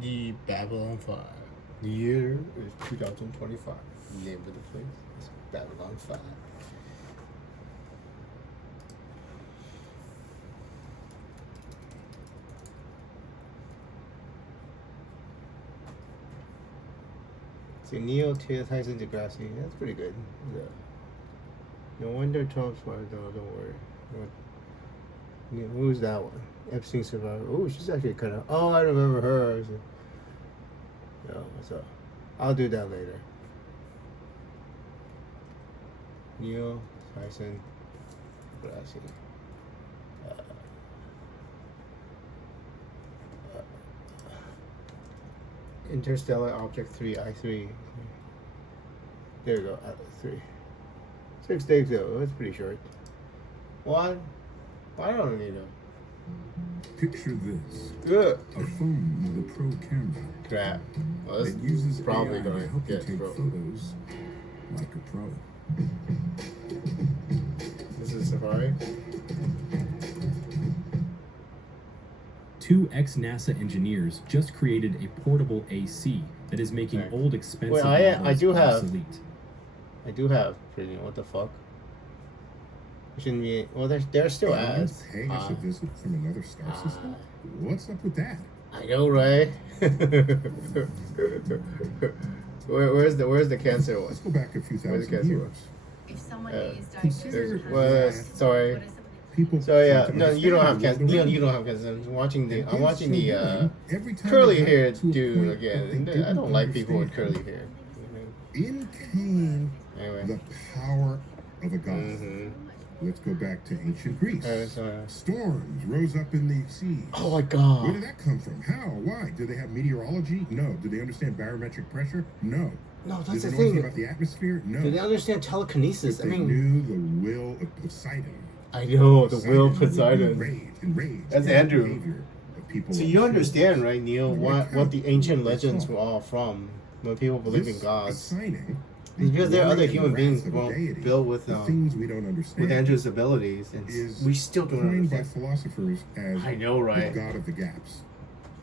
The Babylon 5. The year is 2025. The name of the place is Babylon 5. So Neo, Tyson, Degrassi. That's pretty good. Yeah. No wonder Trump's wife, though. Don't worry. Who's that one? Epstein survivor. Oh, she's actually kind of. Oh, I remember her. Yo, what's up? I'll do that later. Neo, Tyson, Degrassi. Interstellar Object 3, I3. There you go, 3. 6 days though, that's pretty short. What? I don't need them. Picture this. Good. A phone with a pro camera. Crap. Well, this that uses probably AI gonna to help you get take pro. photos like a pro. This is Safari. Two ex-NASA engineers just created a portable AC that is making Okay. old, expensive Wait, I models do have- obsolete. I do have pretty. What the fuck? It shouldn't be. Well, they're still Aliens ads. paying us a visit from another star system? What's up with that? I know, right? where's the cancer one? Let's go back a few Where's the thousand cancer years. one? If someone Uh, is consider diagnosed Well, that sorry. what is the People So yeah, seem to no, you don't have understand cancer. the world You don't around have cancer. them. I'm watching the Every time curly they got hair to a dude point that again. they I didn't don't like people with understand. curly hair. In came Anyway. the power of a god. Mm-hmm. Let's go back to ancient Greece. So, Storms rose up in the seas. oh my Where did god. that come from? How? Why? Do they have meteorology? No. Do they understand barometric pressure? No. No, Do that's they the know anything thing. about the atmosphere? No. Do they understand telekinesis? If I they mean, knew the will of Poseidon. I know the will would Poseidon. enrage That's at the Andrew. behavior of people So on you the understand, shores. right, Neil? When What the ancient they legends saw were all from when people believe in this gods. assigning It's because there are other the human wrath beings of a well, deity, built with the things we don't understand with Andrew's abilities, and is we still don't coined by understand. philosophers as I know, right? the god of the gaps.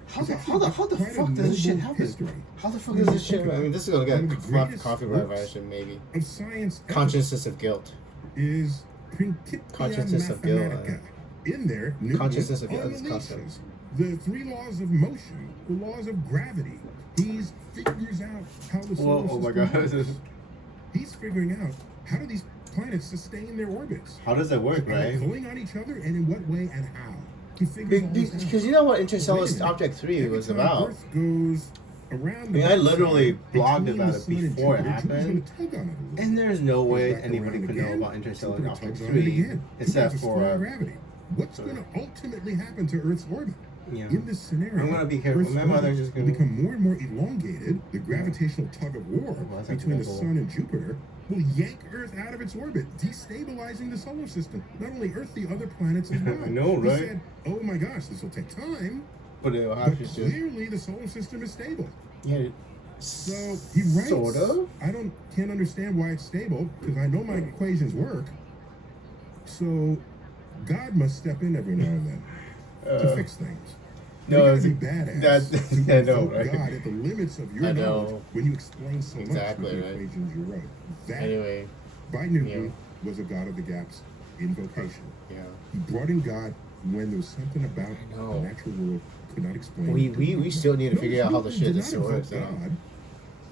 How It's the actually quite a fuck does this shit noble happen? history. How the fuck When is you this shit? think I mean, about this is gonna one get of the greatest copyright works violation, maybe. of science ever Consciousness of guilt. is Principia Consciousness of guilt, Mathematica. In there, Newton Consciousness of guilt is unleashes the 3 laws of motion, the laws of gravity. He figures out how the solar Whoa, oh my system God. works. He's figuring out how do these planets sustain their orbits. How does that work, Are they right? pulling on each other, and in what way and how? He figures all this out. Because you know what Interstellar Wait a minute. Object 3 Every was time about. Earth goes around the I mean, I literally backside, blogged between about the it sun and before it Jupiter, Jupiter's happened. gonna tug on it a little. And there's no way Goes back anybody around could know again, about Interstellar Jupiter Object tugs on it 3 again. except Because of strong for. gravity. What's going to ultimately happen to Earth's orbit? Yeah. In this scenario, I'm gonna be careful. Earth's My mother's orbit just will gonna- become more and more elongated. The gravitational tug of war Well, that's between the actually sun and Jupiter will yank Earth out of its orbit, destabilizing the solar system. Not only Earth, the other planets as well. I know, He right? said, "Oh my gosh, this will take time." But it'll But have to just. clearly, the solar system is stable. Yeah. So he writes, Sort of. I can't understand why it's stable because I know my equations work. So God must step in every now and then to fix things. No, you gotta it's- be badass that- to I know, invoke right? God at the limits of your I know. knowledge when you explain so Exactly, much with the right. equations you wrote. That, Anyway, by Newton, was a God of the gaps invocation. yeah. He brought in God when there was something about I know. the natural world could not explain. We still need to figure out how the Newton shit did is not invoke works. God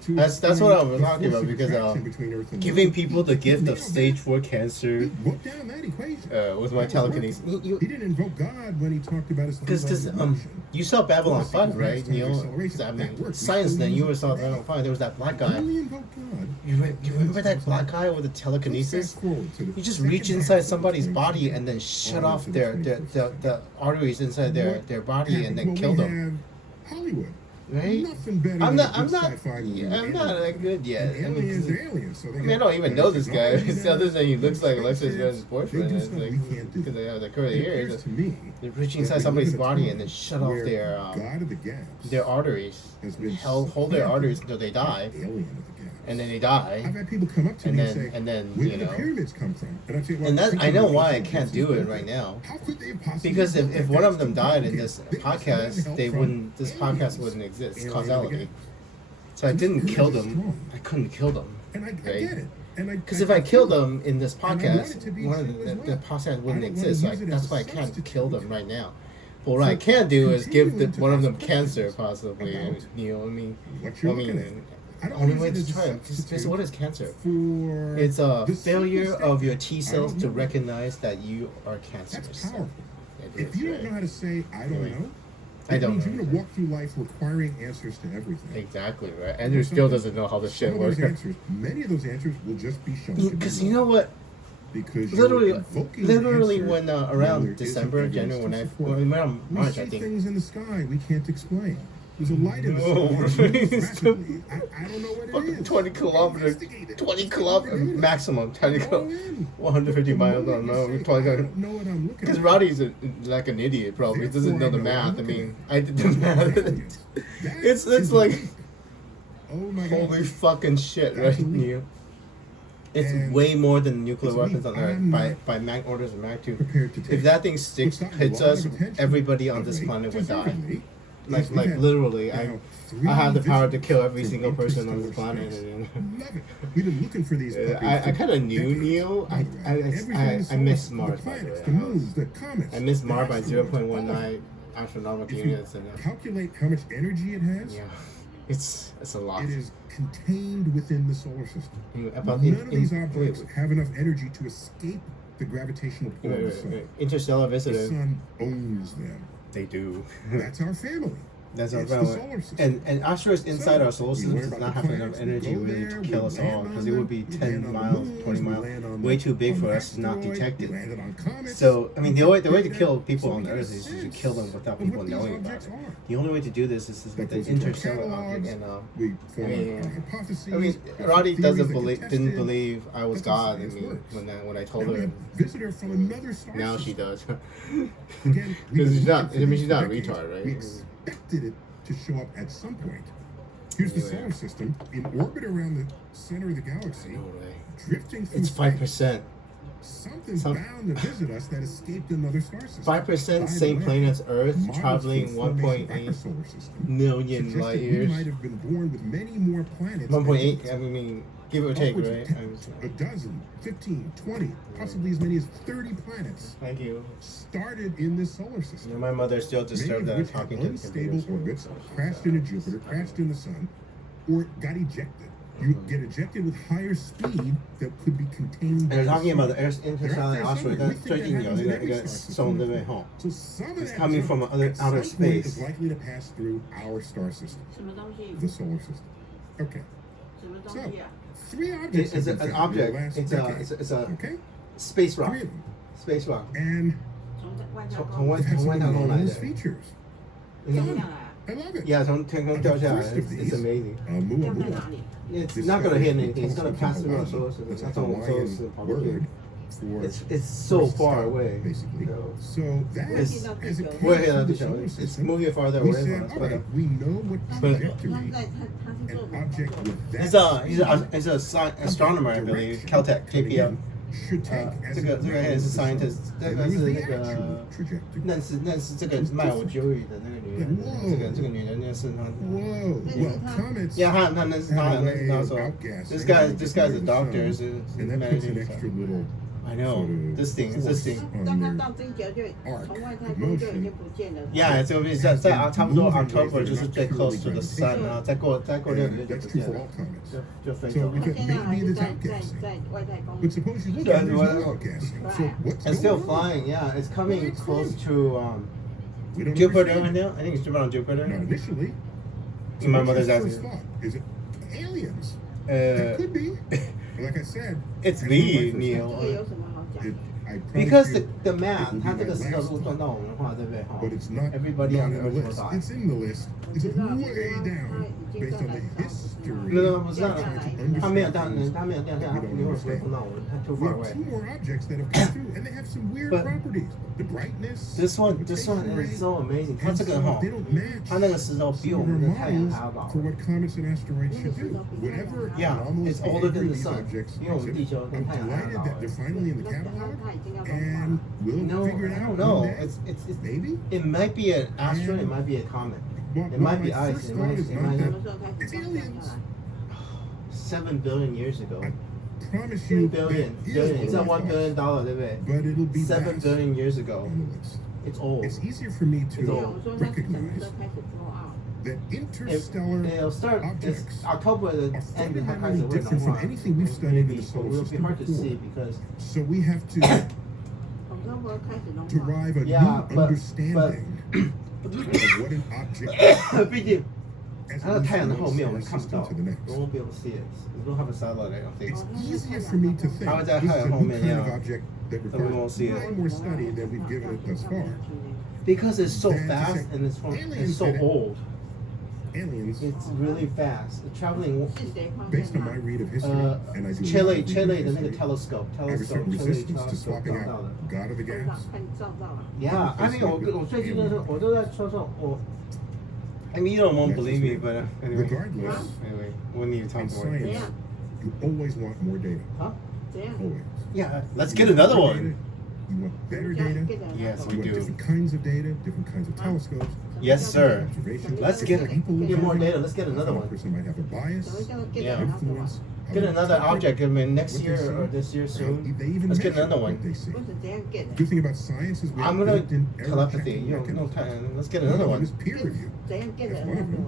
to That's what explain I was the talking about, force of because, attraction between Earth and Giving Mars. people the gift of nailed stage that. 4 He cancer wrote down that equation. with my That was telekinesis. working. He didn't invoke God when he talked about his Because laws of motion. you saw Babylon Of course, 5, he right? was You know, acceleration. I That mean, worked. science We then, you used saw it. Babylon 5, there was that black guy. Only invoke God. You remember that black guy with the telekinesis? Fast forward to the You just second reach half inside of the somebody's 20th body century. and then shut All off into the arteries inside their body and happened? then Well, kill we them. have Hollywood. Right? Nothing better I'm than not. a I'm good not. sci-fi movie Yeah, with I'm not that good yet. And I mean, aliens 'cause- are aliens, so they I mean, I don't even know this guy. It's other than he looks like Alexis Gun's boyfriend. They do It's stuff like, we can't do. because they have the curly It hair. appears to me They're reaching that inside we somebody's live in a body time and then shut off where their God of the gaps their arteries. has been Hold their arteries until they die, alien of the gaps. and then they die. I've had people come up to And me then- and say, and then, "Where you did the know. pyramids come from?" And I say, "Well, And that think I know about why I ancient can't do Egyptian it right people. now. How could they have possibly Because built if that? one of That's them too died in complicated. this They must have gotten podcast, help they from wouldn't. This podcast aliens. wouldn't Goes exists alien causality. again. So I didn't This kill urge is them. strong. I couldn't kill them. And I Right? get it. Because if I killed them in this And I want podcast, it to be one of true as the well. podcast I wouldn't don't wanna exist. use Like, it as that's a why I can't substitute. kill them right now. But what I So can do is give continuing to one of ask them cancer, questions possibly. about Neil, I mean, what you're looking at. I the don't only use way it to as a try it. Because substitute what is cancer? for It's a the failure simple of your statement, T I cells don't to know. recognize that you are cancerous. That's powerful. It If is, you right? don't know how to say, I don't Right. know, I it don't means know you're going to walk through life requiring answers to everything. Exactly, right? Andrew still doesn't know how this Some shit of works. those answers, many of those answers will just be shown to be Because wrong. you know what? Because Literally, you're invoking an answer when when there around isn't December, evidence January, to when support it. around We March, see I think. things in the sky we can't explain. There's a light in the No, sky. right? It moves rapidly. I don't know what it Fucking is. 20 kilometers, Investigate it. 20 Let's kilometers figure it out. maximum, 20 Go in. 150 The miles, I moment don't you know. say, 20 I don't know what I'm looking Because at. Roddy's like an idiot, probably. He doesn't know the Therefore, I know math. I what I'm mean, looking I did the math. That It's is like, a leap. Oh my God. holy fucking shit, That's right? a leap. Neil? It's And way more than nuclear it's a leap. weapons on Earth I'm by mag orders of magnitude. prepared to take. If that thing sticks, What's gotten hits a lot us, of attention everybody on of this late, planet would die. deservedly, Like, is we have literally, now I have the power to kill every 3 single person on this interstellar planet. space. And, Love it. We've been looking for these puppies I for kind of knew decades. Neil. By the way, I miss the Mars, by the planets, way. the moons, the comets. I miss the Mars by asteroids, all of it. 0.19 astronomical If you units. And, calculate how much energy it has, yeah, it's a lot. it is contained within the solar system. About None of these wait, objects wait, have enough energy to escape the gravitational pull of the sun. Interstellar The visitor. sun owns them. They do. That's our family. That's our It's the family. solar system. And asteroids inside So, our solar we system learn does about not the have enough planets, we energy go really there, to kill we us all land because on it would them, be we 10 land on the miles, moons, 20 we miles, land on way the- too big on for the us to not asteroid, detect we it. landed on comets. So, I mean, the way to kill people So on we Earth get a is to sense kill them without of people what these knowing about objects it. are. The only way to do this is That with the goes into our interstellar object. catalogs. And We form mean, our hypotheses. I mean, our Roddy theories doesn't that get believe, didn't tested. believe I was That's how God. I science mean, works. when I told Now we her, have a visitor from another star now she system. does. Again, Because she's not. looking for She's not a decades. retard, right? We expected it to show up at some point. Here's the Anyway. solar system in orbit around the center of the galaxy, No way. drifting through It's space. 5%. Something's Some- bound to visit us that escaped another star system. 5% By the same way, planet as Earth, models traveling for the formation of our 1.8 solar system million suggest light that we might years. have been born with many more planets. 1.8. than I mean, give or take, upwards of right? 10, a dozen, 15, 20, possibly as many as 30 planets Thank you. started in this solar system. You know, my mother still Many disturbed of that I'm which had talking to the unstable computer. orbits, crashed into Jupiter, crashed in the sun, or got ejected. You get ejected with higher speed that could be contained. And they're by talking about the sun. interstellar They're out there asteroid. somewhere. We 它 think 最 that 近有 happens 一 in 个 every 一个 star system. 送对不对？吼， So some of It's that coming junk from outer at some point space. is likely to pass through our star system, 什么东西？ the solar system. Okay, 什么东 so 西啊？ three objects It's have been an found in the object. last It's decade. a Okay, space rock. three of them, Space rock. and 从外太从空 外 it has some 从外太空来 anomalous 的。 features. 掉下 Mhm. 来啊？ I love it. Yeah, 从天空掉下来。It's amazing. 掉在 Muamua. 哪里？ It's This not gonna hit anything. It's comes gonna from pass through our Hawaii. solar system. It's a 它从我们 solar Hawaiian system 跑过去 word。for It's so first far star, away. basically. So, So that It's- as it came we're here through at the the show. solar It's system, moving farther we away said, from us, all but right, we know what But- ，but trajectory 他在他是 an 做 object 工作 with that he's a astronomer, I believe. direction Caltech, coming JPL. in should take as 这个 it 这个 rounds 是 the scientist， sun. 这 And 个 there 是 was 那 the 个 actual trajectory. 认识这个卖我 Joey 的那个女人，这个女人认识她。 Whoa! Well, comets Yeah, 他认识 have 他 a 认识 way 他 of 说 outgassing. this They guy's a go doctor, to the is sun, and that puts an extra little I know sort of this thing. 当他到地球就从外太空就已经不见了。 Yeah, 这个在差不多 October 就是最 close to the sun，然后再过6个月 And 就 that's 不 true 见 for 了 all，comets. 就飞 So 走 we 了。 could 现在还 maybe 是 it's 在 outgassing. 外太空。 But suppose you look Yeah, and there's well- no outgassing. So what's It's still going on? flying. Yeah, it's coming Well, that's close fine. to We don't Jupiter understand right it. now. I think it's around Jupiter. Not initially. So My what's mother's your first asking. thought? Is it aliens? It Uh, could be. Like I said, it's that's me, not my first Neil. 这个有什么好讲 It, I promise Because you, the it math， will be 它 my 这个石头 last 如果撞 thought. 到我们的话，对不对？哈 But it's not, Everybody not on in Earth the will list. die. It's in the list. It's way down based on the history. No, 不是啊，它没有掉， Understand 它没有掉下来，它你会不会碰到我们？它 too We far have away. two more objects that have come through, and they have some weird But- properties. The brightness. This one the is rotation so amazing。 rate, 它 and 这个 so 哈 they，don't match 它那个石头比 some 我 of 们 our 的太阳 models 还要老。 for what comets and asteroids should do. Whatever Yeah, anomalous it's older than the behavior these sun. objects 因为我们 exhibit. 地球 I'm 跟太阳还要 delighted 老 that they're finally in the 那他 catalog, 他已经要融化 and 了。 we'll No, figure it I out don't know. one day. It's Maybe. it might be an asteroid. It might be a comet. Well, It might be my ice. first It thought might, is it not might that. 什么时候开始 It's 降下 aliens. 来？ 7 billion years ago. I promise 3 you, billion. that is Billion. one It's of at my $1 billion thoughts. dollar, 对不对 But it'll be 7 last billion years ago. on the list. It's old. It's easier for me It's to old. 我说它什么时 recognize 候开始 blow out？ that It, interstellar it'll start. It's objects October the are end. fundamentally different from anything we've studied in the solar It'll be system hard to see before. because So we have to 我说我开始融化。 derive a Yeah, new but- understanding of what an object is 毕竟 as 它的 it 太阳的 moves 后 from 面我 one 们看不 system 到 to the next. We won't be able to see it. We don't have a satellite, I don't think. It's easier for me to think How is this that is high a at new home, kind of yeah. object that So we won't requires see it. way more study than we've given it thus far. Because it's so Then to fast say and it's from, aliens it's so did it. old. Aliens, It's really fast. Traveling. 是谁放 based 在 on 那 my read of history, and I do a lot Chile, of reading Chile, of the nigga history, telescope, I have a telescope, certain Chile resistance to telescope swapping 找到 out 的。 God of the 看 gaps. 照到了。 Yeah, I mean, 我最近就是我都在车上，我 I mean, you don't won't believe me, but anyway. Regardless, Anyway, we'll need to talk in more. science, Yeah. you always want more data. 怎样？ Always. Yeah, let's You get want another more one. data, you want better 这样 data. 给的 Yes, You we want do. different kinds of data, different kinds of telescopes. Yes, sir. Observations. Let's get more data. Let's get another One one. person might have a 什么 bias, 叫 get Yeah. 的那个？ influence. how Get they another interpret object. I mean, next what they year see, or this year or how soon. they even Let's get measure another one. what they see. 不是怎样 get The 的？ good thing about science is we I'm have gonna built-in error telepathy. checking You know, no mechanisms. time. Let's get another One one. is peer review. 怎样 get 的 That's 那 one of 个 them.？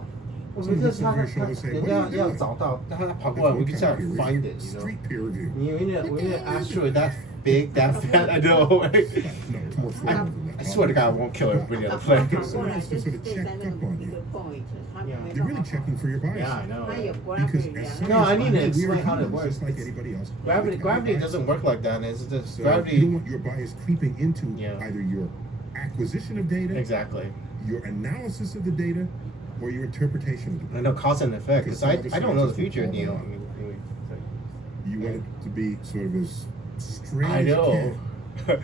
我 Some 们 of 就 us 他 over your shoulder say, 人 what 家 are you 要 doing? 找到，但他跑 That's 过来， what 我 we 就 call 这样 peer find review. it. You know. Street peer review. We need an asteroid that big, that fat. I know. No, it's more formal than that. I swear to God, I won't kill everybody on the planet. 跑过来就是对在那个一个 point，他没 They're 办 really 法 checking for your bias. Yeah, I know. 他有 Because gravity as 量 No, I need to science, we are explain how it humans, works. just like anybody else. Gravity, We have gravity bias. doesn't work like that. It's just So you gravity. don't want your bias creeping into Yeah. either your acquisition of data, Exactly. your analysis of the data, or your interpretation of the I data. know cause and effect because I don't know the future, Because Neil. all I mean, anyway, You want it to be sort of as straight I as you know. can.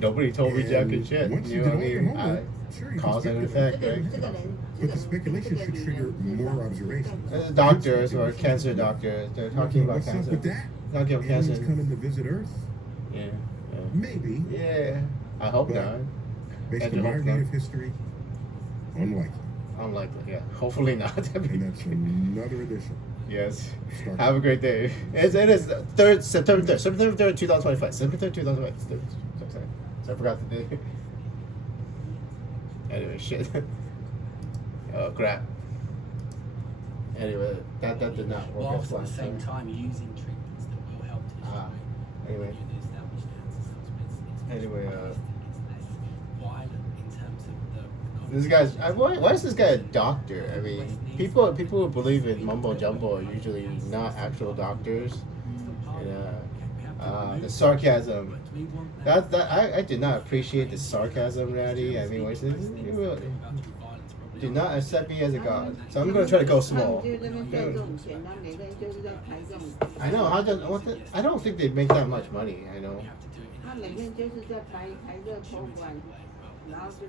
Nobody told me jack and shit. Once You you know did what I all your mean? homework, sure, you Cause can and speculate. effect, 这个 right? 这个人， But the speculation should trigger more observations. Doctors or cancer doctors, they're talking about What's up cancer. with that? Talking about Aliens cancer. coming to visit Earth? Yeah. Maybe. Yeah. I hope But- not. Based And on my hope read not. of history, unlikely. Unlikely, yeah. Hopefully not. And that's another edition. Yes. Star Have a great day. It is September 3rd, 2025. September 3rd, 2025. So I forgot the day. Anyway, shit. Oh, crap. Anyway, that did not work whilst as at the last same time. time using treatments that will help to Ah, destroy anyway. the established cancer cells. It's Anyway, it's less violent in terms of the This guy's. Why is this guy a doctor? I mean, people who believe in mumbo jumbo are usually not actual doctors. And the sarcasm. I did not appreciate the sarcasm, Ratty. I mean, you really do not accept me as a god. So I'm gonna try to go 他 small. 们就在那边赚这种钱，他每个人就是在排这种。 I know. I don't think they make that much money. I know. 他每天就是在排这个头管，然后就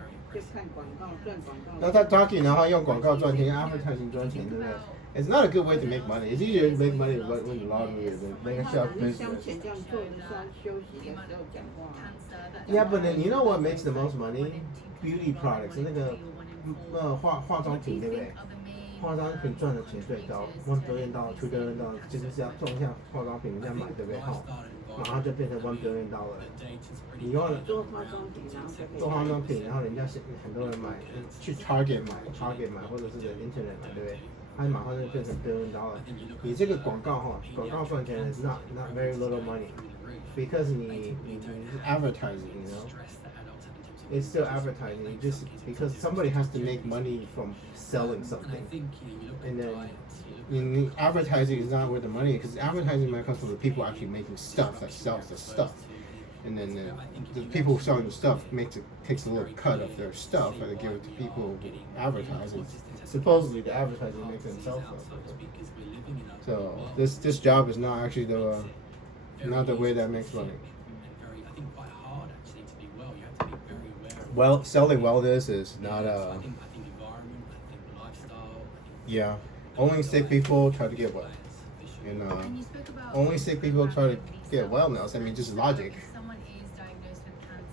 看广告赚广告。那他 talking 然后用广告赚钱 ，advertising 赚钱，对不对？It's not a good way to make money. It's easier to make money when the lottery than make a 他 self 们像 business. 钱这样做的是要休息的时候讲话。 Yeah, but then you know what makes the most money? Beauty products. 那个化妆品，对不对？化妆品赚的钱最高，$1 billion, $2 billion，就是要种下化妆品，人家买，对不对？好，然后就变成$1 billion。你用做化妆品，然后就可以做化妆品，然后人家很多人买，去 Target 买，或者是在 Internet 买，对不对？它马上就变成$1 billion。你这个广告哈，广告赚钱 is not very little money because 你 advertising, you know. It's still advertising. You just because somebody has to make money from selling something, and then advertising is not where the money is because advertising money comes from the people actually making stuff that sells the stuff, and then the people selling the stuff takes a little cut of their stuff and they give it to people who advertise. And supposedly the advertising makes them sell stuff. So this job is not actually not the way that makes money. Well, selling wellness is not a. Yeah, only sick people try to get well. And only sick people try to get wellness. I mean, just logic.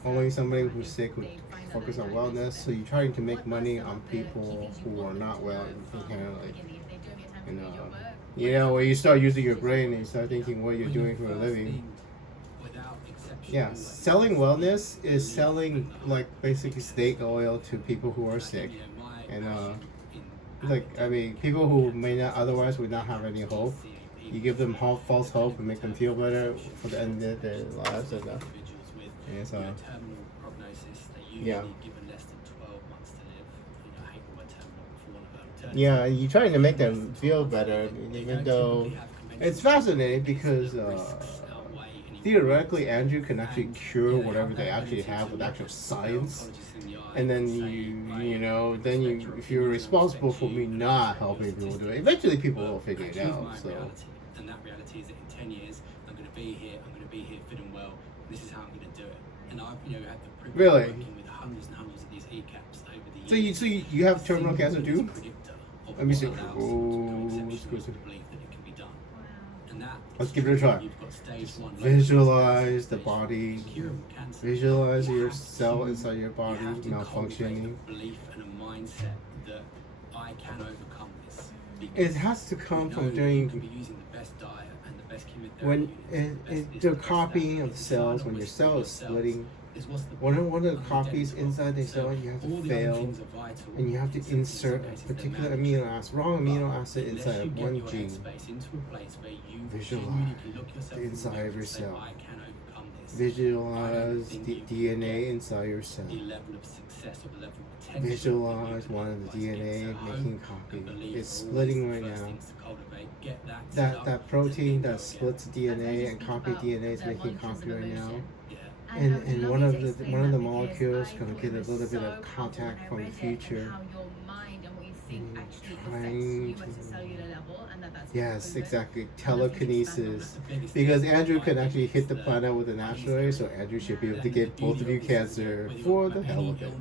Only somebody who's sick would focus on wellness. So you're trying to make money on people who are not well, and kind of like, when you start using your brain and you start thinking what you're doing for a living. Yeah, selling wellness is selling like basically snake oil to people who are sick, and people who may not otherwise would not have any hope. You give them false hope and make them feel better for the end of their lives, and so yeah. Yeah, you're trying to make them feel better, even though it's fascinating because theoretically Andrew can actually cure whatever they actually have with actual science, and then if you're responsible for me not helping people do it, eventually people will figure it out. So. And that reality is that in 10 years I'm going to be here fit and well. This is how I'm going to do it. And I've had the privilege really? of working with hundreds and hundreds of these ECAPs over the years. So you have terminal cancer too? Let me see. Let's give it a try. Just visualize the body. Visualize your cell inside your body malfunctioning. Belief and a mindset that I can overcome this. It has to come from doing when the copying of the cells, when your cell is splitting. One of the copies inside the cell, you have to fail, and you have to insert a particular wrong amino acid inside of one gene. Visualize the inside of your cell. Visualize the DNA inside your cell. Visualize one of the DNA making copy. It's splitting right now. That protein that splits DNA and copy DNA is making copy right now. And one of the molecules gonna get a little bit of contact from the future. Yes, exactly. Telekinesis. Because Andrew can actually hit the planet with an asteroid, so Andrew should be able to get both of you cancer for the hell of it.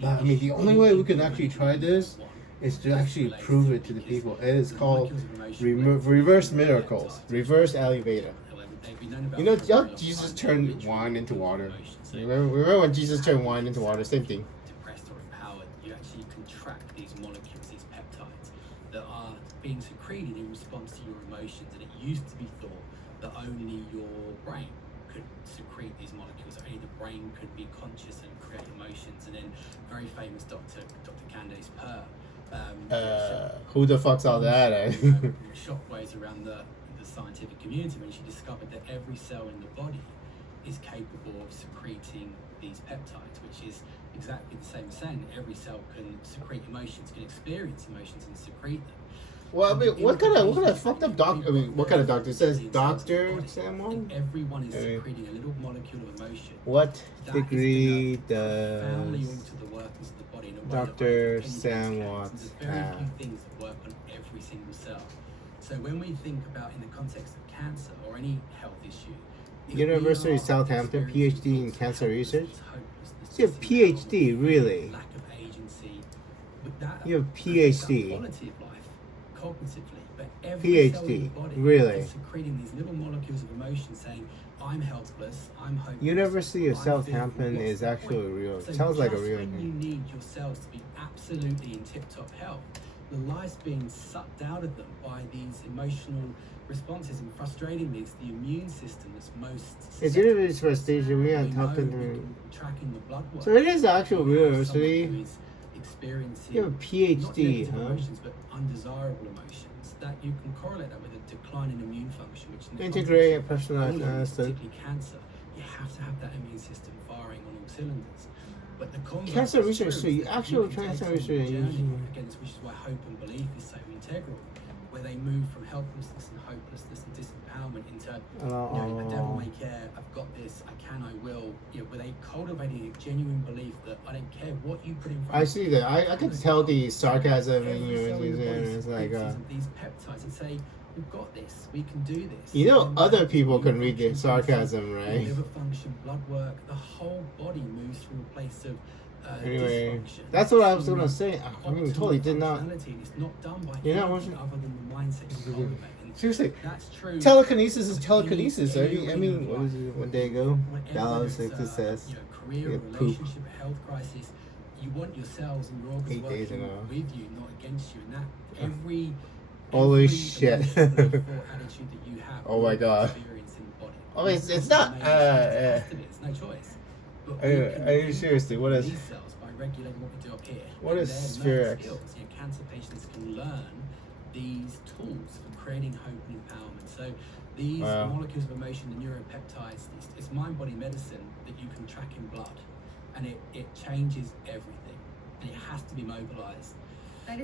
But the only way we can actually try this is to actually prove it to the people. It is called reverse miracles, reverse Ayurveda. Jesus turned wine into water. Remember when Jesus turned wine into water? Same thing. Depressed or empowered, you actually contract these molecules, these peptides, that are being secreted in response to your emotions. And it used to be thought that only your brain could secrete these molecules. Only the brain could be conscious and create emotions. And then very famous Dr. Candace Purr. Who the fuck's all that? Shockwaves around the scientific community when she discovered that every cell in the body is capable of secreting these peptides, which is exactly the same as saying that every cell can secrete emotions, can experience emotions and secrete them. Well, what kind of fucked up doctor? What kind of doctor? It says Dr. Samwan? Everyone is secreting a little molecule of emotion. What degree does Dr. Samwan have? There's very few things that work on every single cell. So when we think about in the context of cancer or any health issue, University of Southampton, PhD in cancer research. You have PhD, really? Lack of agency. You have PhD. Quality of life, cognitively, but every PhD, cell in the body really? is secreting these little molecules of emotion, saying, "I'm helpless, I'm hopeless." University of Southampton is actually real. It sounds like a real when name. you need your cells to be absolutely in tip-top health, the life's being sucked out of them by these emotional responses, and frustratingly, it's the immune system that's most. It's University for station. We are talking to. Tracking the blood work. So it is actual real university. Experiencing You have a PhD, not huh? emotions, but undesirable emotions. That you can correlate that with a decline in immune function, which in the Integrated, context of personalized, all of this, understood. particularly cancer, you have to have that immune system firing on all cylinders. But the converse Cancer is research, true, so you is that actual can take cancer someone's research, journey, again, which is why hope and belief is so integral, where they move from helplessness and hopelessness and disempowerment into a devil may care, I've got this, I can, I will, where they cultivating a genuine belief that I don't care what you put in front I of see me. that. I can tell the sarcasm in Every you. cell in the body It's like, sequences of these peptides and say, we've got this, we can do this. you know, And other that's people can immune read the function, sarcasm, right? liver function, blood work, the whole body moves from a place of Anyway, dysfunction that's what I was gonna to say. I mean, optimal totally did not. functionality, and it's not done by You're not anything watching- other than the mindset you cultivate. And Seriously, that's true. telekinesis is telekinesis. I mean, what was it one day ago? Whatever Dallas it's, success. career, Yeah, or poop. relationship, a health crisis, you want your cells and your organs 8 days working ago. with you, not against you, and that every Holy every shit. emotional attitude that you have, Oh my will God. experience in the body. Oh, it's not. It's no choice. But we can Are you use seriously? What is? these cells by regulating what we do up here. What And is they're learned Spherex? skills. Cancer patients can learn these tools for creating hope and empowerment. So these Wow. molecules of emotion, the neuropeptides, it's mind-body medicine that you can track in blood, and it changes everything, and it has to be mobilized.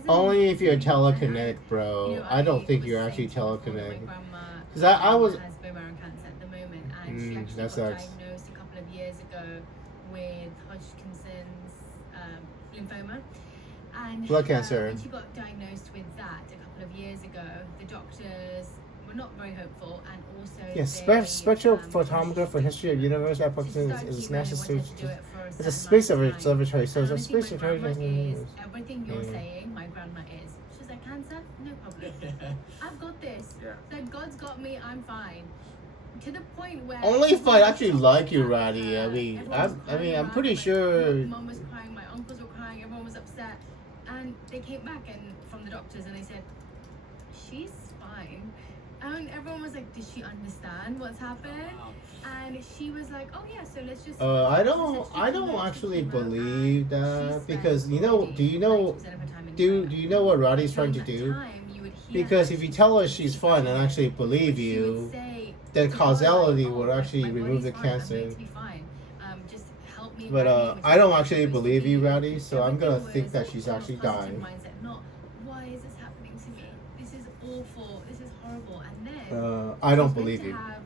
Only if you're telekinetic, You bro. know, I don't think was you're saying actually to you before that telekinetic. My grandma 'Cause I was- has bone marrow cancer at the moment, and she actually that got sucks. diagnosed a couple of years ago with Hodgkinson's lymphoma. And Blood cancer. when she got diagnosed with that a couple of years ago, the doctors were not very hopeful, and also Yeah, spectral photometer for history of universe application is a national it's a space observatory, so it's a space observatory. Everything you're Mm. saying, my grandma is. She's like, cancer? No problem. I've got this. Yeah. Like, God's got me, I'm fine. To the point where Only if I actually like you, Roddy. Roddy. I mean, I'm pretty sure. Mom was crying, my uncles were crying, everyone was upset, and they came back and from the doctors and they said, she's fine. And everyone was like, did she understand what's happened? Wow. And she was like, oh yeah, so let's just. I don't actually believe that because do you know what Roddy's trying to do? Because if you tell her she's fine and actually believe you, then causality would actually remove the cancer. But I don't actually believe you, Roddy, so I'm gonna think that she's actually dying. Why is this happening to me? This is awful. This is horrible. And then I don't she's meant believe to you. have-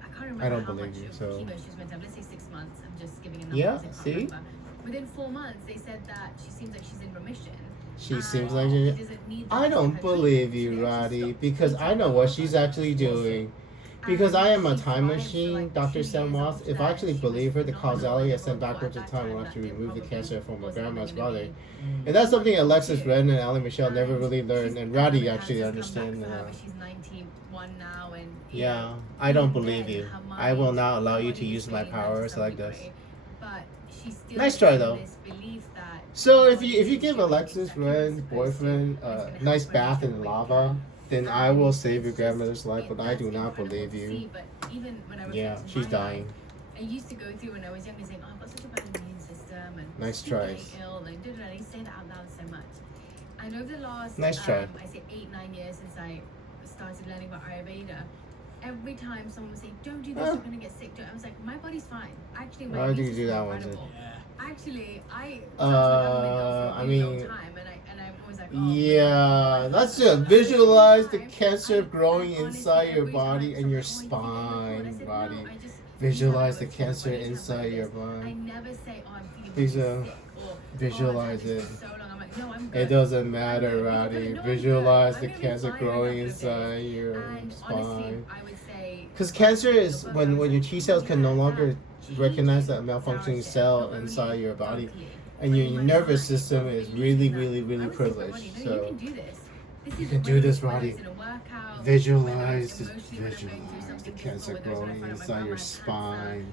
I can't remember I don't how believe much you, of so- chemo she was meant to have. Let's say 6 months. I'm just giving a number. Yeah, 'cause I can't see? remember. Within 4 months, they said that she seems like she's in remission. She seems and like she she. doesn't need I the don't rest of her believe treatment. She you, actually Roddy, stopped because I know what she's actually doing. Because And I am a she time thrived for, machine, like, Dr. 2 years Samoth. after If I that. actually She believe her, was the phenomenal. causality I At sent that backwards in time will that actually it remove the probably cancer from my wasn't grandma's gonna body. be. And that's something Alexis do. Ren and Ali Michelle never And really learned, she's- and Roddy the actually cancer's come understand back for her, that. but she's 91 now, and Yeah, I don't even believe then, you. her I will mind, not allow her you body to was use my failing her to powers some like this. degree, But she's still Nice try, in though. this belief that So her if body you is give doing Alexis exactly what it's Ren's supposed to, boyfriend it's gonna a nice happen bath when in you lava, then I And will save your it's grandmother's just- life, but I that's do not incredible believe to you. see, but even when I Yeah, reflect on she's my life, dying. I used to go through when I was younger saying, oh, I've got such a bad immune system and Nice keep getting tries. ill and I used to say that out loud so much. And over the last, Nice try. I say 8-9 years since I started learning about Ayurveda, every time someone would say, don't do this, Huh. you're going to get sick. I was like, my body's fine. Actually, my Why immune did you do system's that one, incredible. Yeah. Actually, I I for a really long mean, time, and I'm always like, oh, Yeah, that's just visualize the cancer growing inside your body and your spine, Roddy. Visualize the cancer inside your I body. never say, oh, I'm feeling Please, really sick, or visualize oh, I've had this it. for so long. I'm like, no, I'm good. It doesn't I'm matter, good. Roddy. No, I'm good. Visualize I'm the gonna be cancer fine in a growing couple of days. inside your And honestly, spine. I would say, Because cancer is when your T cells can no longer recognize that malfunctioning cell inside your body, and your nervous system is really privileged. So you can do this, Roddy. Visualize the cancer growing inside your spine.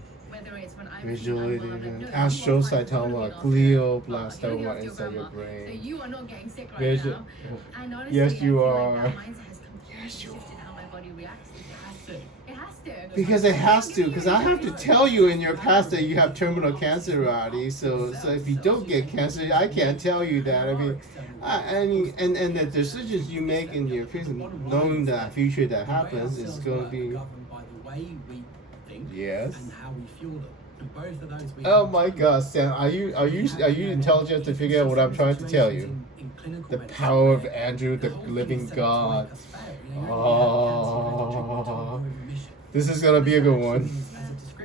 Visualizing astrocytoma, glioblastoma inside your So brain. you are not getting sick right Visu- now. And honestly, Yes, I you feel like are. that mindset has completely Yes, you shifted how my body reacts. It has to. Because it has to. Because I have to tell you in your past that you have terminal cancer, Roddy. So if you don't get cancer, I can't tell you that. I mean, and the decisions you make in your prison, knowing the future that happens, is going to be. governed by the way we think Yes. and how we fuel them. And both of those we Oh my God, Sam! Are you intelligent to figure out what I'm trying to tell you? The power of Andrew, the living God. Oh, this is gonna be a good one.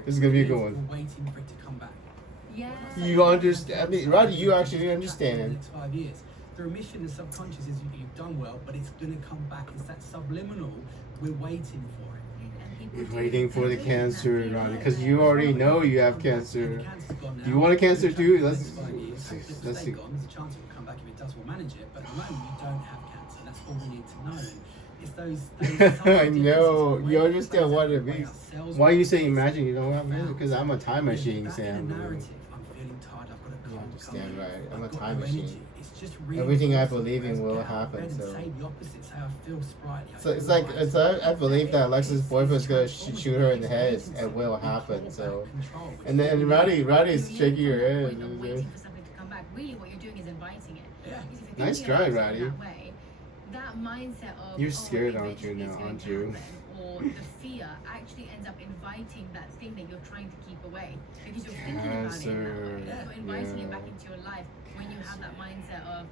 This is gonna be a good one. We're waiting for it to come back. Yeah. You understand? I mean, Roddy, you actually In the understand. next 5 years. The remission, the subconscious is you've done well, but it's going to come back. It's that subliminal. We're waiting for it. You're waiting for the cancer, Roddy, because you already know you have And cancer. the cancer's gone now. Do you want a cancer too? The Let's next 5 years, if let's it's see. gone, there's a chance it will come back. If it does, we'll manage it. But at the moment, you don't have cancer. That's all we need to know. And it's those subtle I know. differences, You the way understand we what it the way means. our cells Why you work, say it's imagine you don't have cancer? profound. Because I'm a time machine, Back in Sam. the narrative, I'm feeling tired. I've got to You can't understand, come. right? I'm a I've got time no machine. energy. It's just really Everything I focused on believe in whereas will get out of happen, bed and so- say the opposite, say I feel sprightly. So it's like I believe that Alexa's boyfriend's gonna shoot her in the head and will happen. So, and then Roddy's shaking her head. Point of waiting for something to come back. Really, what you're doing is inviting it. Yeah. Because if you're Nice thinking try, about it Roddy. that way, that mindset of You're scared, aren't eventually you, it's now, going aren't to you? happen, or the fear actually ends up inviting that thing that you're trying to keep away because you're thinking about it in that way. Cancer, You're inviting yeah. it back into your life when you have that mindset of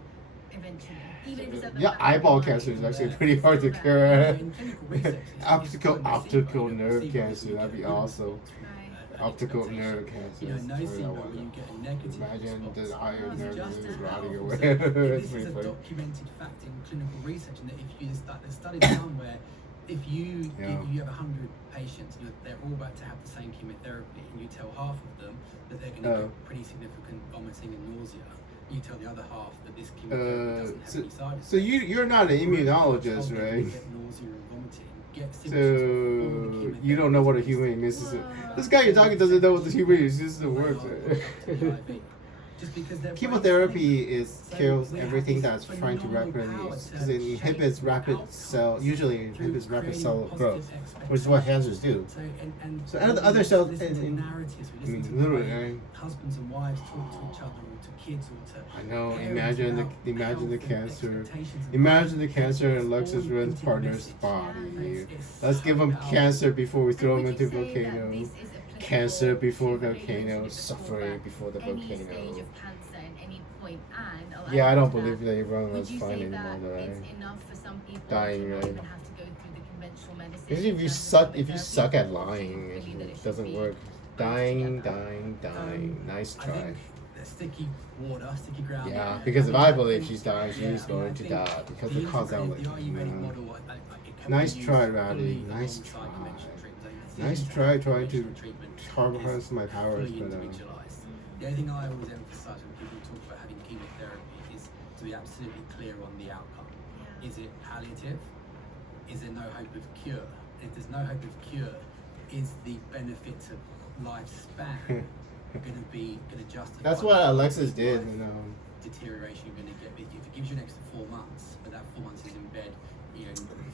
eventually, even if it's at the Yeah, back of your eyeball mind, cancer is actually it's pretty hard to still cure. there. In clinical research, it's Optical quite messy, optical but, you know, nerve placebo cancer. is That'd be you get good awesome. results from, Right. Optical expectation. nerve cancer. You know, That's really nocebo, what where you get a negative Imagine response. the higher Oh, nerve just is as rotting powerful. away. So, It's this pretty is a funny. documented fact in clinical research, and that if you there's studies done where if you Yeah. you have 100 patients, they're all about to have the same chemotherapy, and you tell half of them that they're going to Oh. get pretty significant vomiting and nausea. You tell the other half that this chemotherapy doesn't have any side effects. So you're not an immunologist, Told them right? to get nausea and vomiting, get So symptoms before the you don't know what a chemotherapy human immune system. Wow. This guy you're talking doesn't know what the human immune system works. Just because they're Chemotherapy is So kills we have everything this that's trying to phenomenal rapidly power because to it inhibits shape rapid outcomes cell. Usually it through inhibits rapid creating cell positive growth, which is what cancers do. So, and So other cells listen to in- narratives, we I mean, listen to the literally, way right? husbands and wives talk to each other, or to kids, or to I know. parents Imagine about the health and cancer. expectations and Imagine the life. cancer in It's Alexis all Ren's printed partner's message. body. It's Let's so give him powerful. cancer before we throw him And would into you say that volcano. this is applicable Cancer before to the volcano. relationship Suffering before the any stage volcano. of cancer at any point, and Yeah, I don't add to believe that everyone would was you fine say anymore, that though, it's right? enough for some people Dying, to not right? even have to go through the conventional medicine? Especially in terms of if you suck therapy, at or do you lying, believe that it it should doesn't be work. both Dying, together? dying. Nice I try. think the sticky water, sticky ground. Yeah, because if I believe she's dying, Yeah, she's I mean, going I to think die because the of causality. The Ayurvedic Yeah. model, it can Nice be try, used Roddy. fully Nice alongside try. conventional treatment. Nice Disease try trying to conventional treatment harness is my powers, fully but individualized. The only thing I always emphasize when people talk about having chemotherapy is to be absolutely clear on the outcome. Yeah. Is it palliative? Is there no hope of cure? If there's no hope of cure, is the benefit of lifespan going to justify? That's what the Alexis did, life you know. deterioration you're going to get? If it gives you an extra 4 months, but that 4 months is in bed,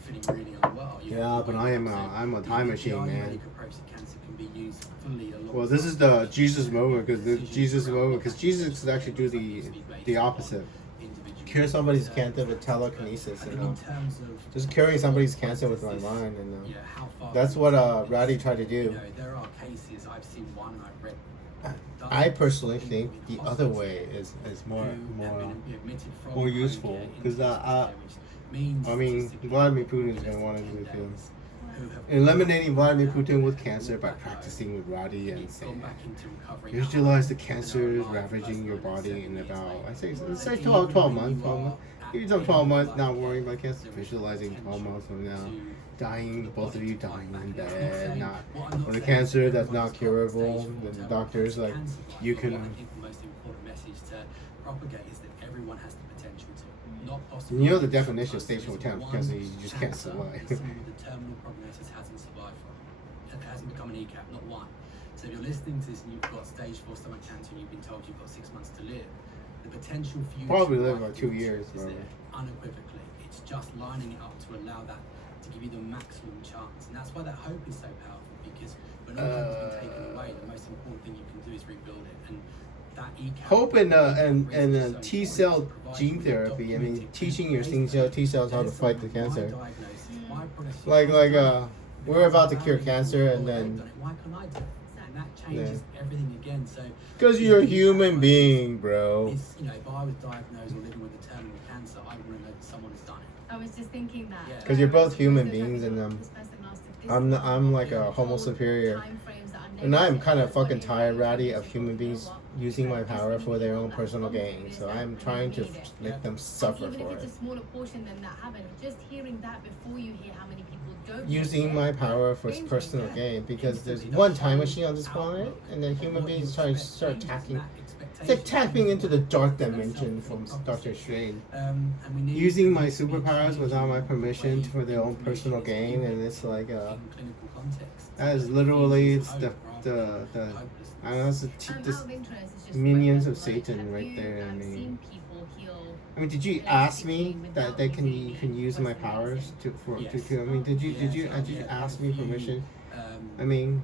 feeling really unwell. Yeah, but I'm a time machine, man. The Ayurvedic approach to cancer can be used fully alongside. Well, this is the Jesus moment because Jesus could actually do the opposite. Cure somebody's cancer with telekinesis, I you think know. in terms of Just curing somebody's cancer with my mind, and you know, how far that's what Roddy tried to you do. know, there are cases I've seen one and I've read. I dozens personally of think people the in other hospitals way is who more have been admitted from more home useful, care 'cause, into intensive care, which means I mean, statistically Vladimir Putin's less been than wanting 10 to do days who have eliminating Vladimir gone Putin with back cancer by home, practicing with Roddy and gone saying, back into recovery visualize the and are cancer alive ravaging plus your 9 and body 7 in years about, later. I say, So let's say even 12 when months, you 12 months. are If at you're the 12 end months, of not life, worrying about cancer, there is visualizing 12 potential months from now, to dying, the both of body you to fight dying back. in And I'm not bed, saying- not what I'm not with a saying cancer is that's not everyone's got curable, stage 4 then the terminal doctor's like, cancer, but you what can, I think the most important message to propagate is that everyone has the potential to, not possibly. you know the definition of stage 4 There's cancer, one you just can't cancer survive. that someone with a terminal prognosis hasn't survived from. It hasn't become an ECAP, not one. So if you're listening to this and you've got stage 4 stomach cancer and you've been told you've got 6 months to live, the potential for you Probably to live survive about 2 is years, there, bro. unequivocally. It's just lining it up to allow that to give you the maximum chance, and that's why that hope is so powerful. Because when all hope has been taken away, the most important thing you can do is rebuild it, and that ECAP. Hope and research is so T cell important. It provides gene you with therapy. I mean, documented teaching your clinical T cells how to data. fight the There's cancer. my diagnosis, my prognosis, Like my we're about to cure I've cancer, and done then it, why can't I do it? And that changes everything again. So because you're a human being, bro. it's, you know, if I was diagnosed or living with a terminal cancer, I want to know that someone has done it. I was just thinking that. Yeah. 'Cause you're both Because human they're beings, talking and, about this person asked if this I'm is I'm like Yeah. a homo superior. timeframes that are And I'm negative, kind of what fucking is tired, it? Roddy, You of know human beings what? using my This power thing for their is own that personal one gain. is So that I'm you trying to need it. make them And suffer even for if it's it. a smaller portion than that haven't, just hearing that before you hear how many people don't Using use my it, power for changes personal it. gain because there's one time machine on this planet, and then human beings start attacking. It's like tapping into the dark dimension from Doctor Strange. Using my superpowers without my permission for their own personal gain, and it's like that is literally it's the hopelessness. I don't know, it's Out of interest, it's just minions like of that, Satan have right you, there. I mean, seen people heal I mean, did you ask me that they can you can use my powers to I mean, did you ask me permission? I mean,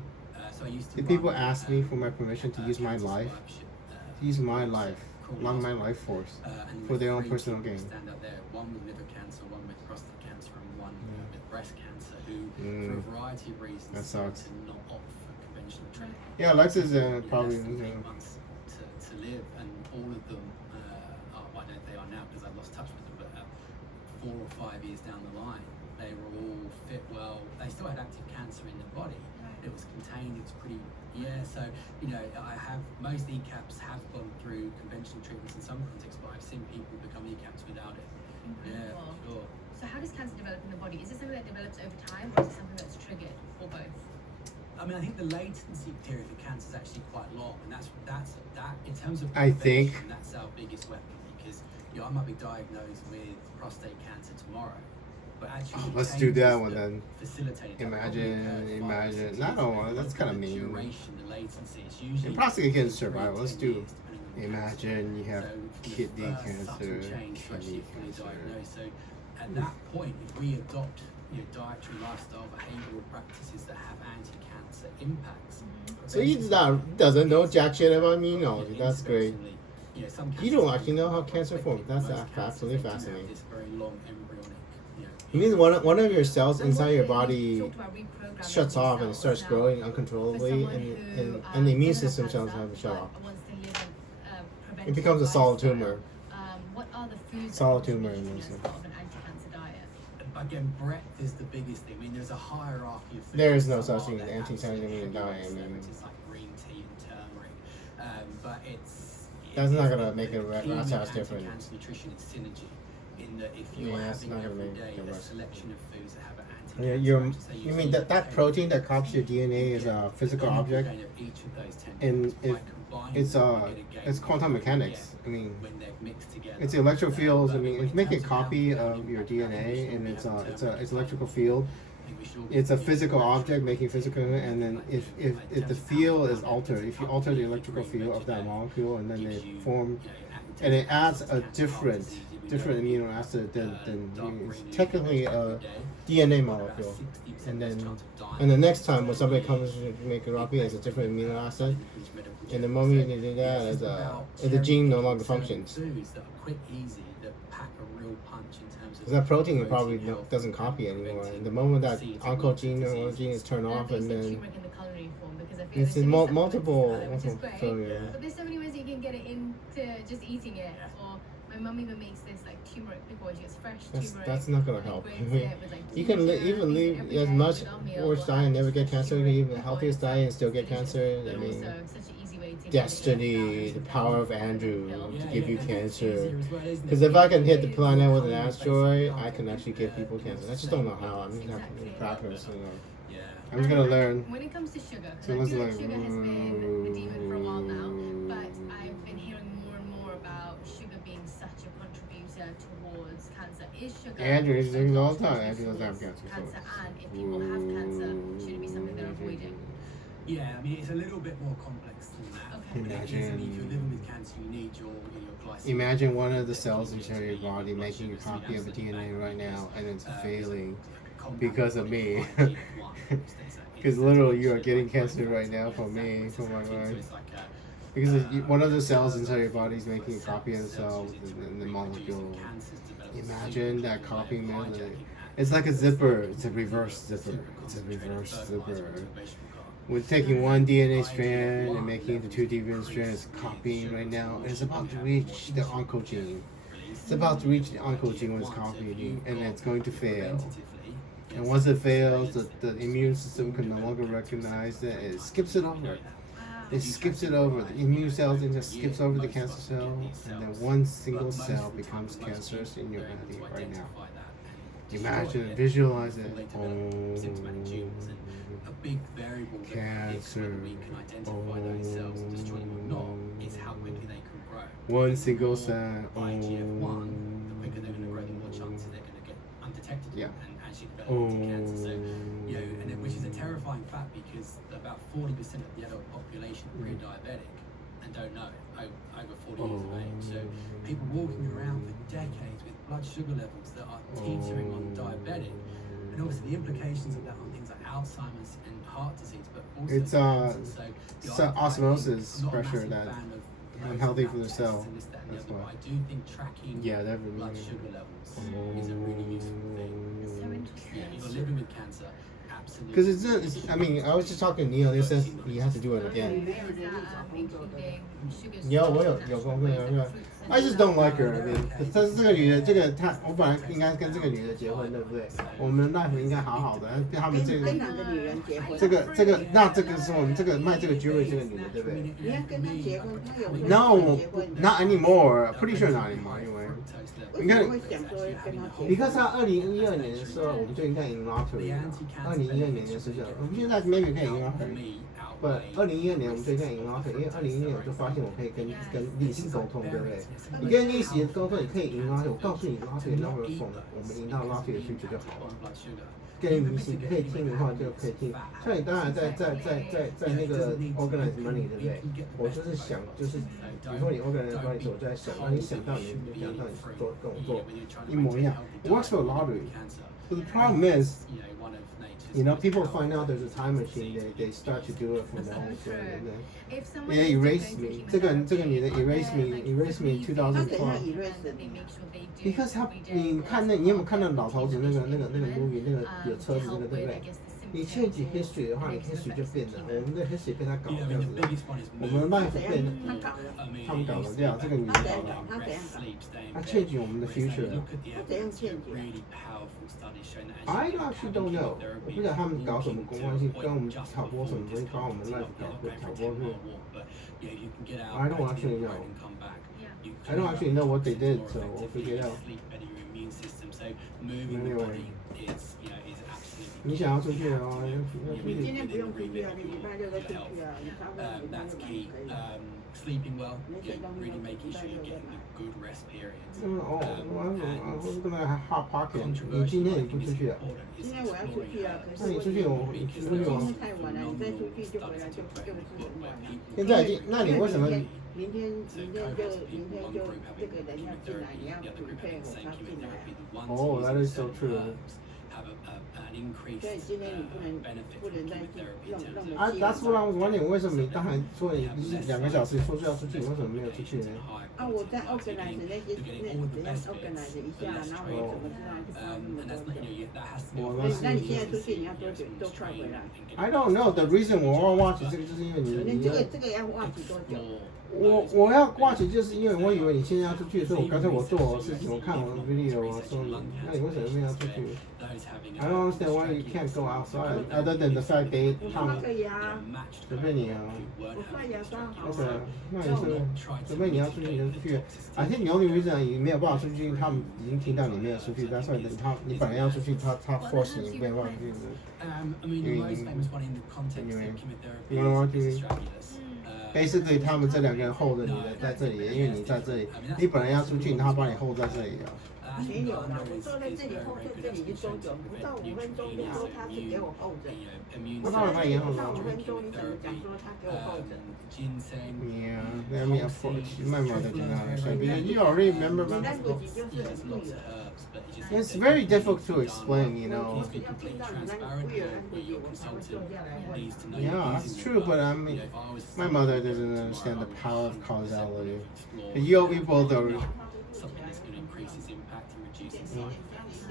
So I used to did people run, ask me for my permission to use my cancer life, survivorship, to use my life, called along my Hospital. life force And for their own three personal people gain? stand up there, one with liver cancer, one with prostate cancer, and one with breast cancer, who, Mm. for a variety of reasons, That sucks. to not opt for conventional treatment. Yeah, Alexis probably. Less than 8 months to live, and all of them are, well, I don't know if they are now because I've lost touch with them, but 4 or 5 years down the line, they were all fit well. They still had active cancer in their body. It was contained, it was pretty, so, I have, most ECAPs have gone through conventional treatments in some contexts, but I've seen people become ECAPs without it. Yeah, Incredible. for sure. So how does cancer develop in the body? Is it something that develops over time, or is it something that's triggered, or both? I mean, I think the latency period for cancer is actually quite long, and that's in terms of I think- prevention, that's our biggest weapon, because I might be diagnosed with prostate cancer tomorrow, but actually the Let's do that changes one then. facilitate it, that Imagine- probably occur 5 or 6 I years don't ago. want- that's But kinda the mean. duration, the latency, it's usually prostate cancer 3 to survival, let's 10 do- years, depending on the Imagine you have so from the kidney first cancer, subtle change to actually kidney fully cancer. diagnosed. So at that point, if we adopt dietary, lifestyle, behavioural practices that have anti-cancer impacts. So he doesn't know jack shit about me? No, that's great. You don't actually know how cancer forms. That's absolutely fascinating. This very long embryonic, You mean one of your cells And inside what your you body talked about reprogramming shuts off and yourself starts now. growing For uncontrollably, someone and who, and the immune doesn't have system cells cancer, have to shut but off. wants to live a It preventive becomes a solid lifestyle, tumor. What are the foods Solid that tumor contribute in to this. as part of an anti-cancer diet? Again, breadth is the biggest thing. I mean, there's a hierarchy of foods. There is no Some such are thing as the anti-cancer absolute diet, I heavyweights, mean- it's like green tea and turmeric, but That's not gonna the make a key rat's with ass difference. anti-cancer nutrition is synergy. In that if you're Yeah, it's having not gonna every make day a a rat's- selection of foods that have an Yeah, anti-cancer, you mean that protein that copies your DNA is a physical object, and it's quantum mechanics. I mean, when they're mixed together, it's electrical fields. I mean, it's making a copy of your DNA, and it's electrical field. It's a physical object making physical, and then if the field is altered, if you alter the electrical field of that molecule, and then they form, and it adds a different amino acid than it's technically a DNA molecule, and the next time when somebody comes to make a copy, it's a different amino acid, and the moment you do that, the gene no longer functions. Foods that are quick, easy, that pack a real punch in terms of Because that protein probably health, doesn't copy and anymore. preventing And the moment that disease, oncogene or disease. one gene is turned And I off, think and it's then turmeric in the culinary form, because I feel it's there's in so many multiple supplements, which is great. failure. But there's so many ways you can get it into just eating it. Or my mum even makes this like turmeric pickle, where she gets fresh turmeric. That's not gonna and help. grates it with, like, You can ginger, even eat it live every as day much with our meal, worse or diet and have never just get cancer. You turmeric can eat the pickle. healthiest It's diet and still get delicious, cancer. but I mean, also such an easy way to destiny, the power of Andrew pill. to give you cancer. Because Because if I can hit the planet with an asteroid, I can actually give people cancer. I just don't know how. I'm just gonna have to practice. I'm just gonna learn. When it comes to sugar, So I let's feel like learn. sugar has been the demon for a while now, but I've been hearing more and more about sugar being such a contributor towards cancer. Is sugar Andrew is doing it all the time. a Andrew doesn't have towards cancer, so- and if people have cancer, should it be something they're avoiding? Yeah, I mean, it's a little bit more complex than that. Okay. But it is, I mean, if you're living with cancer, you need your glycemic. Imagine one of the cells inside your body making a copy of the DNA right now, and it's failing because of me. Because literally, you are getting cancer right now from me, from my wife. Because one of the cells inside your body is making a copy of the cell and the molecule. Imagine that copy method. It's like a zipper. It's a reverse zipper. It's a reverse zipper. We're taking one DNA strand and making it into two DNA strands, copying right now. It's about to reach the oncogene. It's about to reach the oncogene when it's copying, and it's going to fail. And once it fails, the immune system can no longer recognize it. It skips it over. It skips it over. The immune cells and just skips over the cancer cell, and then one single cell becomes cancerous in your body right now. Imagine it, visualize it. A big variable that predicts whether we can identify those cells and destroy them or not is how quickly they can grow. One single cell. IGF-1, the quicker they're going to grow, the more chances they're going to get undetected. Yeah. And actually develop into cancer. So, you know, and which is a terrifying fact because about 40% of the adult population are pre-diabetic and don't know it over 40 years of age. So people walking around for decades with blood sugar levels that are teetering on diabetic, and obviously the implications of that on things like Alzheimer's and heart disease, but also It's cancer. So osmosis I'm not a pressure massive that fan of unhealthy for the tests cell. and this, that, and the That's other, why. but I do think tracking Yeah, definitely. blood sugar levels is a really useful thing. So interesting. Yeah, if you're living with cancer, absolutely. Because I mean, I was just talking to Neil. They said you have to do it again. Including sugars. 有功课有。I just don't like her. I mean， 但是这个女的，我本来应该跟这个女的结婚，对不对？我们 life 应该好好的，跟他们这个跟哪个女人结婚？那这个是我们这个卖这个 jewelry 这个女的，对不对你要跟她结婚，她有？No, 结婚的。 not anymore. Pretty sure not anymore. Anyway. 为什么会想说跟她结婚？ Because 他2012年的时候，我们就应该赢 lottery 了。2012年的时候，我们现在 maybe 可以赢 lottery。不，2012年我们就应该赢 lottery，因为2012年我就发现我可以跟利息沟通，对不对？你跟利息沟通，你可以赢 lottery。我告诉你 lottery number phone， 我们赢到 lottery 的 future 就好了。跟利息可以听的话就可以听。像你当然在那个 organize money， 对不对？我就是想，就是比如说你 organize money， 我就在想，然后你想到你就想到你做跟我做一模一样。It works for lottery. But the problem is, you know, people find out there's a time machine, they start to do it from their own source. If someone Yeah, is erase going to me. keep 这个going女的 on erase me like erase me in 3 她 2012. 怎样 erase and 的 they 你 make sure they do Because 他 every day 你看那你有没有看到老头子那个 movie 那个有 to 车子那 help 个对不 with, I 对？ guess, the 你 symptoms change or history 的话，你 makes history the 就 effects 变了。 better. 我们的 history 被他搞 Yeah, I 掉 mean, 子 the。biggest one is 我们的 life 怎样变了，她搞的？ I mean, 他们搞的 it used to 这样， be 这个女的搞的。about 她怎样 rest, sleep, stay in 他 bed. change 我们的 So future。 look at the 她怎样 evidence, 骗你？ really powerful studies showing that I actually actually don't know. 我 chemotherapy 不知道他们搞什么公关性， linking to 跟我们 just 挑拨什么东西， before 把我们 life 搞 discomfort, 挑 not 拨 going 是 for a 10-mile walk, but yeah, you can get out, I don't go to the actually road know. and come back. Yeah. You I don't can actually know what they sleep did, more so we'll effectively, figure it you out. sleep better, your immune system. So moving the Anyway. body is, you know, is absolutely 你想要出去的话，要出你去。今天不用出去啊，你礼拜六再出去啊，你差不多礼拜 That's 六 key. 可以。 Sleeping well, Make you it know, long really enough making to sure you're die getting over. a good rest periods. 我跟他 hot pocket。你今天也不出去啊？今天我要出去啊，可那是你出去我今出去我天太晚了，你再出去就回来就是很晚了。现在已经，那你为什么？明天就这个人要进来，你要准备我他进来。Oh, that is so true. 所以今天你不能再弄啊，That's what I was wondering. 为什么你刚才说你2个小时说是要出去，你为什么没有出去呢？啊，我在 organize 那些怎样 organize 一下，然后我怎么知道就花那么多钱？那你现在出去你要多久多快回来？ I don't know. The reason 我要 watch 这个就是因为你这个要 watch 多久？我要 watch 就是因为我以为你现在要出去，所以我干脆我做我的事情，我看我的 video 啊，说你，那你为什么没有出去 ？I don't understand why you can't go outside other than the fact they 他们可以啊，随便你啊。我刷牙刷好。 OK， 那你是随便你要出去你就出去。I think the only reason 你没有办法出去，他们已经听到你没有出去，但是你本来要出去，他 force 你没有办法出去。 I mean, the most famous one in the context of chemotherapy You wanna watch is it? astragalus. Basically， 他们这2个人 hold 着你的在这里，因为你在这里，你本来要出去，他把你 hold 在这里啊。没有啦，我坐在这里后，这里已经多久？不到5分钟，你说他是给我候着。我当然发言好不到了。 5分钟，你怎么讲说他给我候着？ Yeah, let me afford. My mother did not understand. You already remember, 你 man. 那个就是很贵的。 It's very difficult to explain, you know. 要听到你那个贵的那个，我才会坐下来问。 Yeah, that's true, but I mean, my mother doesn't understand the power of causality. You both are. Something that's going to increase its impact and reduce its side effects.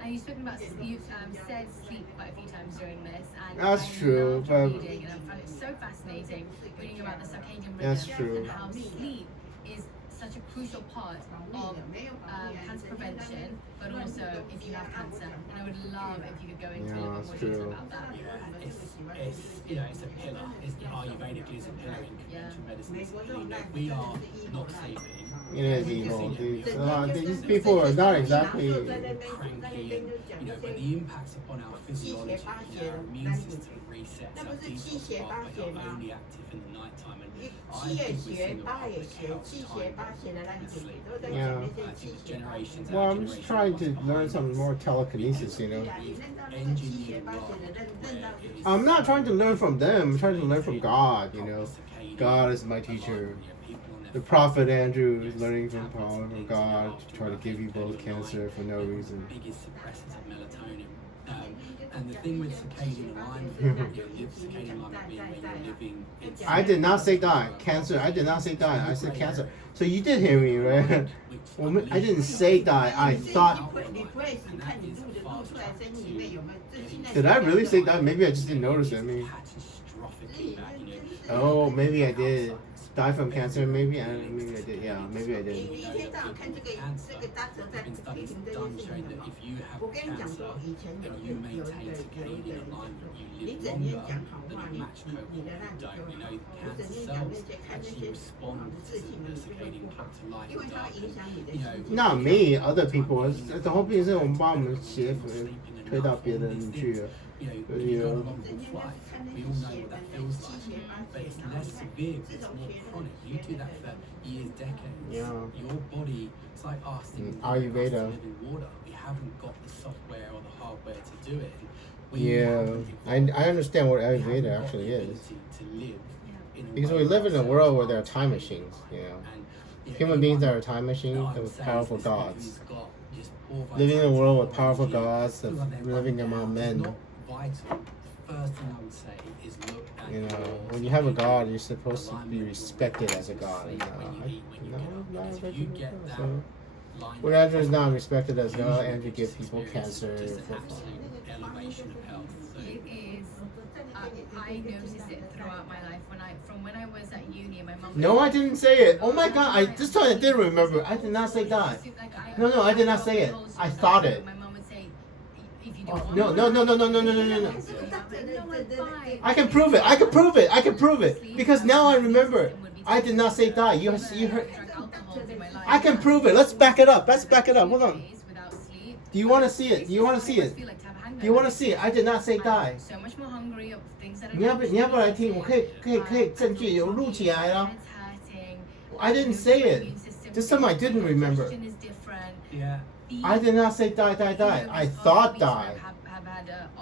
And you've spoken about, you've said sleep quite a few times during this. And That's I true, loved but- reading, and I found it so fascinating reading about the circadian rhythm That's true. and how sleep is such a crucial part of cancer prevention, but also if you have cancer. And I would love if you could go into a little that's bit more detail true. about that. It's you know, it's a pillar. Ayurvedically, it's a pillar in conventional medicine. You know, we are not sleeping. It is evil. These people are not exactly. Cranky, but the impacts upon our physiology, our immune system resets, our detox pathways are only active in the nighttime. And I think we're seeing a public health time in sleep. Yeah. I think generations. Well, I'm just trying to learn some more telekinesis, you know. Engineered world where it is I'm not trying to learn from them. I'm trying to learn from God, you know. God is my teacher. The prophet Andrew is learning from God to try to give people cancer for no reason. Biggest suppressors of melatonin. And the thing with circadian alignment, circadian alignment being when you're living in I did not say die. Cancer. I did not say die. I said cancer. So you did hear me, right? Well, I didn't say die. I thought. Did I really say die? Maybe I just didn't notice it. I mean, oh, maybe I did. Die from cancer? Maybe I did. Yeah, maybe I did. 你一天到晚看这个大哲在评论这件事情嘛。我跟你讲说，以前有一个人，你整天讲好话，你的烂就好，你整天讲那些看那些不好的事情，你就会不好，因为它会影响你的心情。 Not me, other people. The whole thing is 我们把我们的邪推到别人去了。 We all know what that feels like, but it's less severe, it's more chronic. You do that for years, decades. Yeah. Your body, it's like asking Ayurveda. to live in water. We haven't got the software or the hardware to do it. Yeah, I understand what Ayurveda actually is. To live Because we live in a world where there are time machines, you know. Human beings are time machines with powerful gods. Living in a world with powerful gods, living among men. Vital. First thing I would say is look at You know, when you have a god, you're supposed to be respected as a god. you get that So, line. when Andrew is not respected as God, Andrew gives people cancer. Just an absolute elevation of health. So It is. I noticed it throughout my life from when I was at uni. My mum. No, I didn't say it. Oh my god, this time I did remember. I did not say die. No, I did not say it. I thought it. My mum would say, if you Oh, don't no. I can prove it. I can prove it. Because now I remember. I did not say die. You heard. I can prove it. Let's back it up. Hold on. Do you want to see it? Do you want to see it? I did not say die. So much more hungry of things that 你要不来听？我可以证据有录起来了。I didn't say it. This time I didn't remember. yeah. I did not say die. I thought die.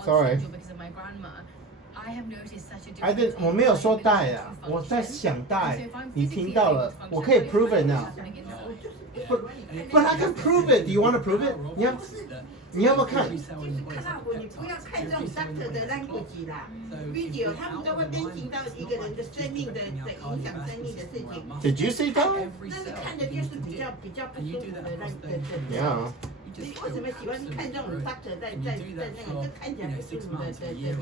Sorry. I didn't. 我没有说 die 啊，我在想 die。你听到了？我可以 prove it now. But I can prove it. Do you want to prove it? 你要不要看？你不要看这种 doctor 的 language 啦 ，video 他们都会担心到一个人的生命的影响生命的事情。 Did you say die? 那是看的就是比较不舒服的那个。 Yeah. 你为什么喜欢看这种 doctor 在那个就看起来不舒服的 video？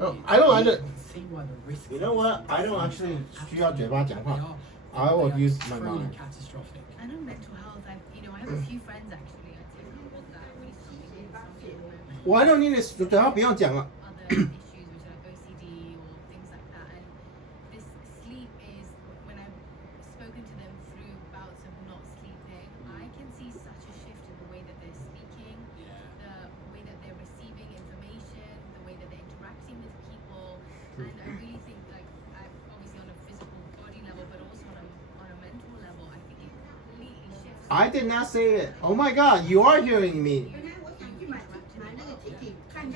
Oh, I don't under. See why the risk. You know what? I don't actually 需要嘴巴讲话。I will use my Truly mind. catastrophic. And on mental health, I have a few friends actually. I'd say who hold that really struggling with something at the moment. 我 I don't need this. 嘴巴不用讲了。 Other issues which are like OCD or things like that. And this sleep is when I've spoken to them through bouts of not sleeping, I can see such a shift in the way that they're speaking, the way that they're receiving information, the way that they're interacting with people. And I really think like obviously on a physical body level, but also on a mental level, I think it completely shifts. I did not say it. Oh my God, you are hearing me. 原来我想去买那个 ticket， 看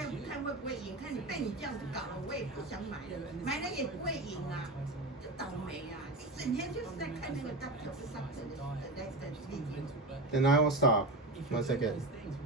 会不会赢，看你被你这样子搞了，我也不想买了，买了也不会赢啊，就倒霉啊！一整天就是在看那个 doctor 的 video。 Then I will stop. 1 second. Things